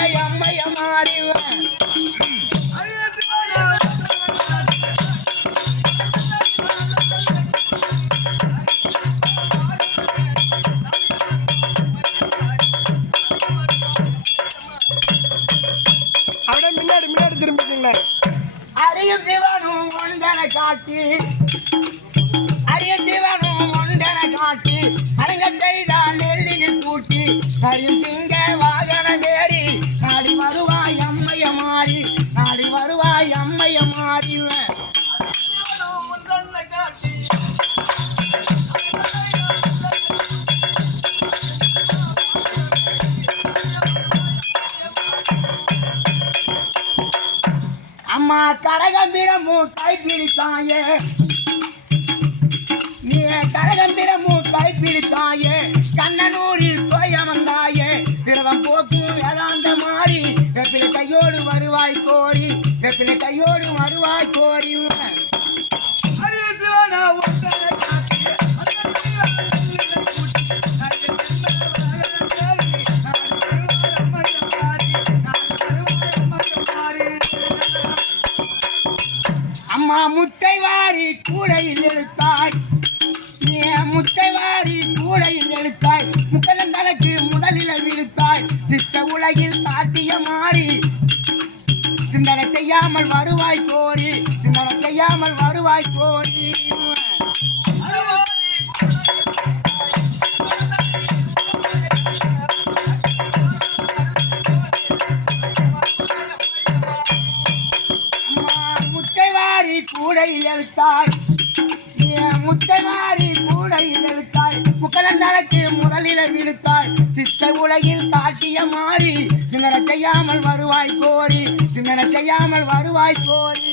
அம்மைய மாறிவன் முன்னாடி முன்னாடி திரும்பிக்கீங்களே அரிய சிவனும் ஒன்றனை காட்டி அரிய சிவனும் ஒன்றனை காட்டி அடங்க செய்தானே. நாடி வருவாய் அம்மைய மாறி அம்மா கரகம்பிரமும் கைப்பிடித்தாயே நீ அம்மா முத்தை வாரி கூடையில் எழுத்தாய் நீ முத்தை வாரி கூடையில் எழுத்தாய் முக்கலந்தலைக்கு முதலில் விழுத்தாய். சித்த உலகில் காட்டிய மாறி சிந்தனை செய்யாமல் வருவாய் கோரி சிந்தனை வருவாய் கோரி அம்மா முத்தை வாரி கூடையில் எழுத்தாய். நீ முத்தை வாரி கூடையில் எழுத்தாய். முக்கலந்தலைக்கு முதலில் விழுத்தாய். சித்த உலகில் காட்டிய மாறி சிந்தனை செய்யாமல் வருவாய் கோரி சிந்தனை செய்யாமல் வருவாய் கோரி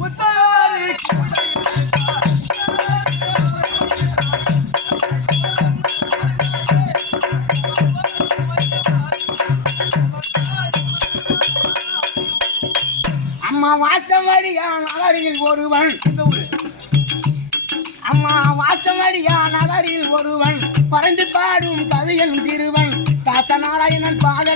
அம்மா வாசமடியான் நகரில் ஒருவன். அம்மா வாசமடியான் நகரில் ஒருவன். பறந்து பாடும் கவியன் சிறுவன். தாசநாராயணன் பாடலை பெறுவார்